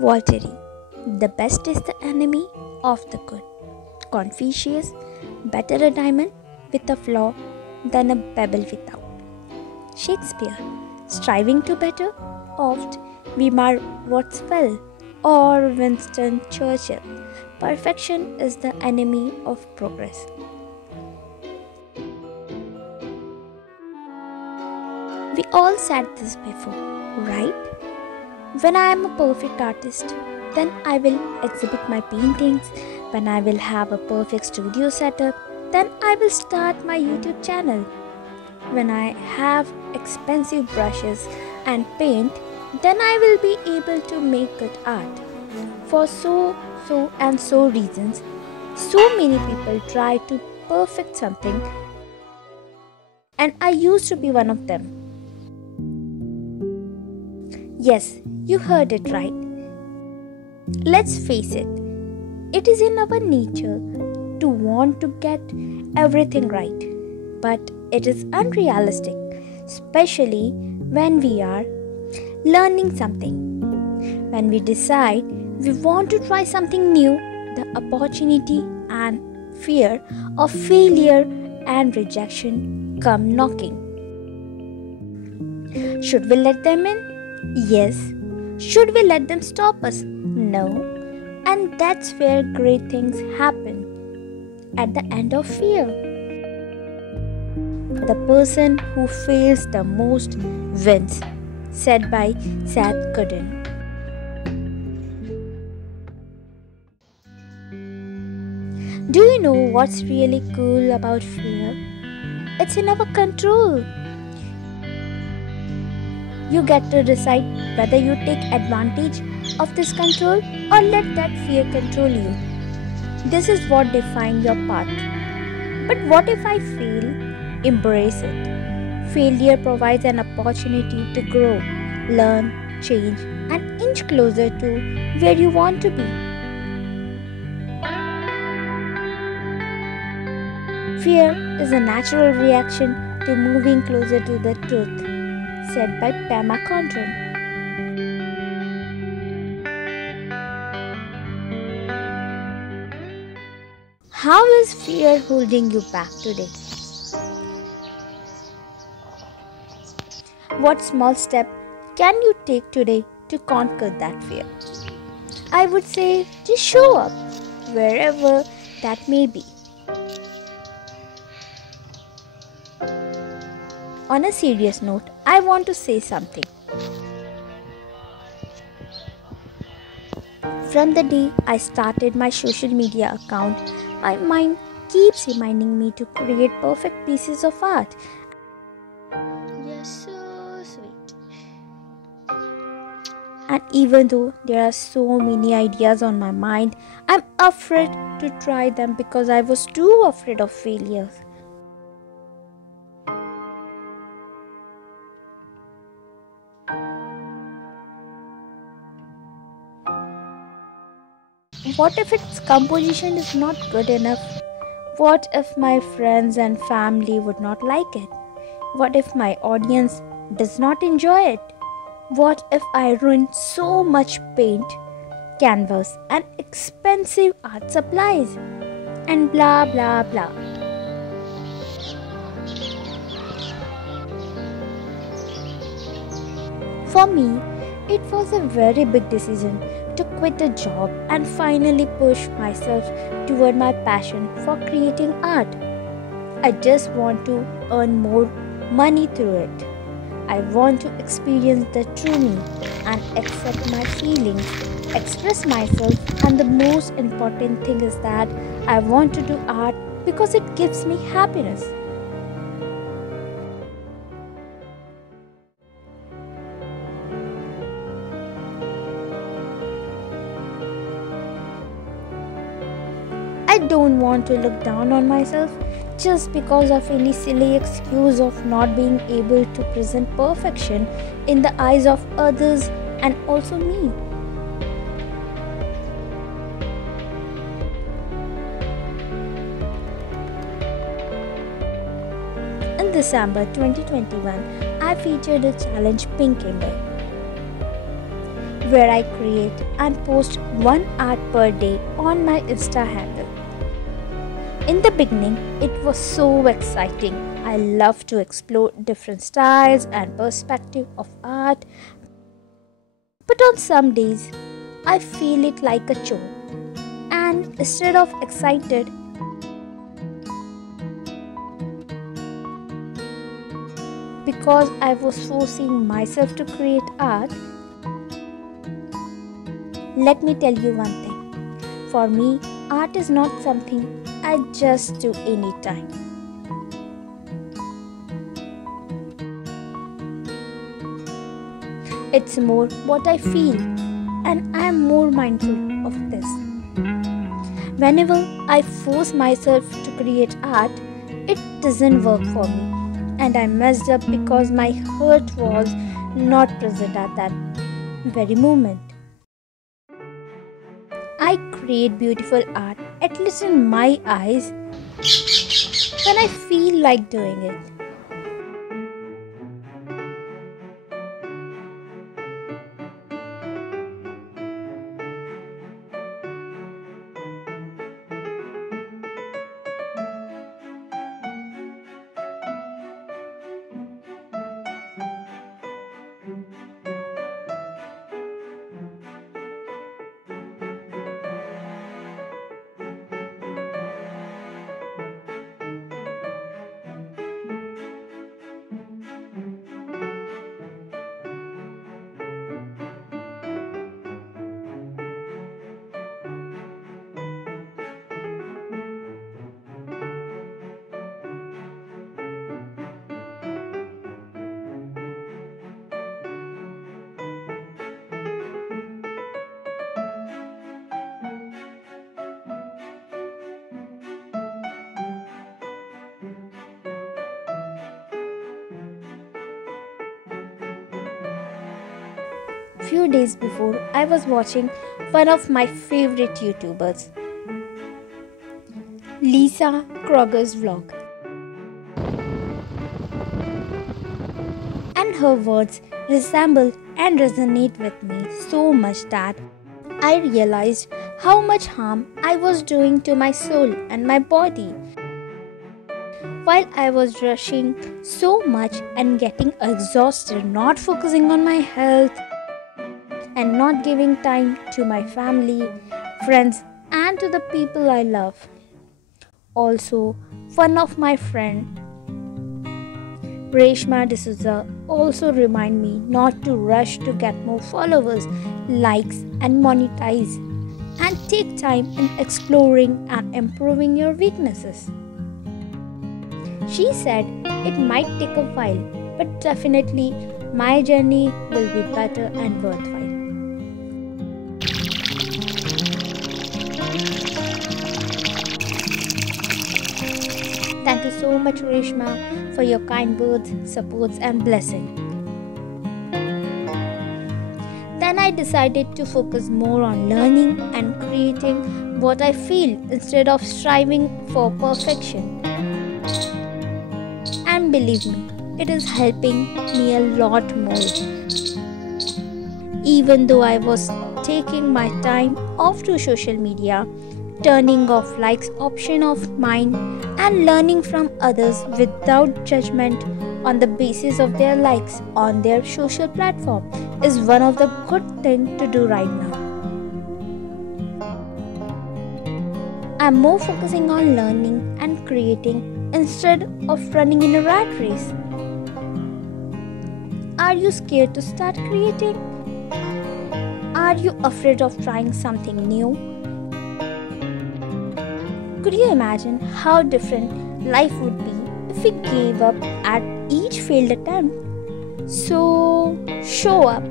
Voltaire, the best is the enemy of the good. Confucius, better a diamond with a flaw than a pebble without. Shakespeare, striving to better, oft we mar what's well. Or Winston Churchill, perfection is the enemy of progress. We all said this before, right? When I am a perfect artist, then I will exhibit my paintings. When I will have a perfect studio setup, then I will start my YouTube channel. When I have expensive brushes and paint, then I will be able to make good art. For so reasons, so many people try to perfect something, and I used to be one of them. Yes, you heard it right. Let's face it is in our nature to want to get everything right, but it is unrealistic, especially when we are learning something. When we decide we want to try something new, the opportunity and fear of failure and rejection come knocking. Should we let them in? Yes. Should we let them stop us? No. And that's where great things happen. At the end of fear, the person who fails the most wins, said by Seth Godin. Do you know what's really cool about fear? It's in our control. You get to decide whether you take advantage of this control or let that fear control you. This is what defines your path. But what if I fail? Embrace it. Failure provides an opportunity to grow, learn, change, and inch closer to where you want to be. Fear is a natural reaction to moving closer to the truth, said by Pema Condren. How is fear holding you back today? What small step can you take today to conquer that fear? I would say just show up, wherever that may be. On a serious note, I want to say something. From the day I started my social media account, my mind keeps reminding me to create perfect pieces of art. You're so sweet. And even though there are so many ideas on my mind, I'm afraid to try them because I was too afraid of failures. What if its composition is not good enough? What if my friends and family would not like it? What if my audience does not enjoy it? What if I ruin so much paint, canvas, and expensive art supplies? And blah blah blah. For me, it was a very big decision to quit a job and finally push myself toward my passion for creating art. I just want to earn more money through it. I want to experience the true me and accept my feelings, express myself, and the most important thing is that I want to do art because it gives me happiness. I don't want to look down on myself just because of any silly excuse of not being able to present perfection in the eyes of others and also me. In December 2021, I featured a challenge Pink India, where I create and post one art per day on my Insta handle. In the beginning, it was so exciting. I love to explore different styles and perspective of art, but on some days, I feel it like a chore. And instead of excited, because I was forcing myself to create art, let me tell you one thing. For me, art is not something I just do anytime. It's more what I feel, and I am more mindful of this. Whenever I force myself to create art, it doesn't work for me, and I messed up because my heart was not present at that very moment. I create beautiful art, at least in my eyes, when I feel like doing it. Few days before, I was watching one of my favorite YouTubers, Lisa Kroger's vlog, and her words resemble and resonate with me so much that I realized how much harm I was doing to my soul and my body while I was rushing so much and getting exhausted, not focusing on my health and not giving time to my family, friends, and to the people I love. Also, one of my friend, Reshma D'Souza, also remind me not to rush to get more followers, likes, and monetize, and take time in exploring and improving your weaknesses. She said it might take a while, but definitely my journey will be better and worthwhile. Thank you so much, Reshma, for your kind words, supports, and blessing. Then I decided to focus more on learning and creating what I feel instead of striving for perfection. And believe me, it is helping me a lot more. Even though I was taking my time off to social media, turning off likes option of mine, and learning from others without judgment on the basis of their likes on their social platform is one of the good things to do right now. I'm more focusing on learning and creating instead of running in a rat race. Are you scared to start creating? Are you afraid of trying something new? Could you imagine how different life would be if we gave up at each failed attempt? So, show up.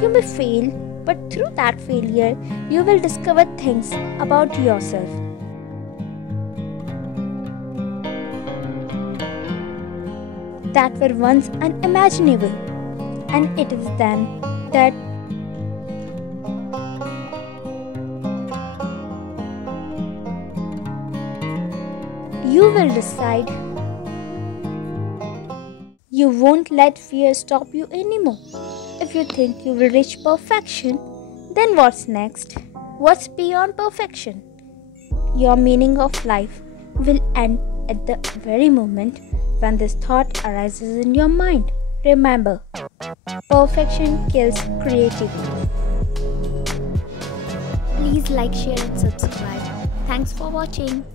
You may fail, but through that failure, you will discover things about yourself. That were once unimaginable, and it is then that you will decide. You won't let fear stop you anymore. If you think you will reach perfection, Then what's next? What's beyond perfection? Your meaning of life will end at the very moment when this thought arises in your mind. Remember, perfection kills creativity. Please like, share, and subscribe. Thanks for watching.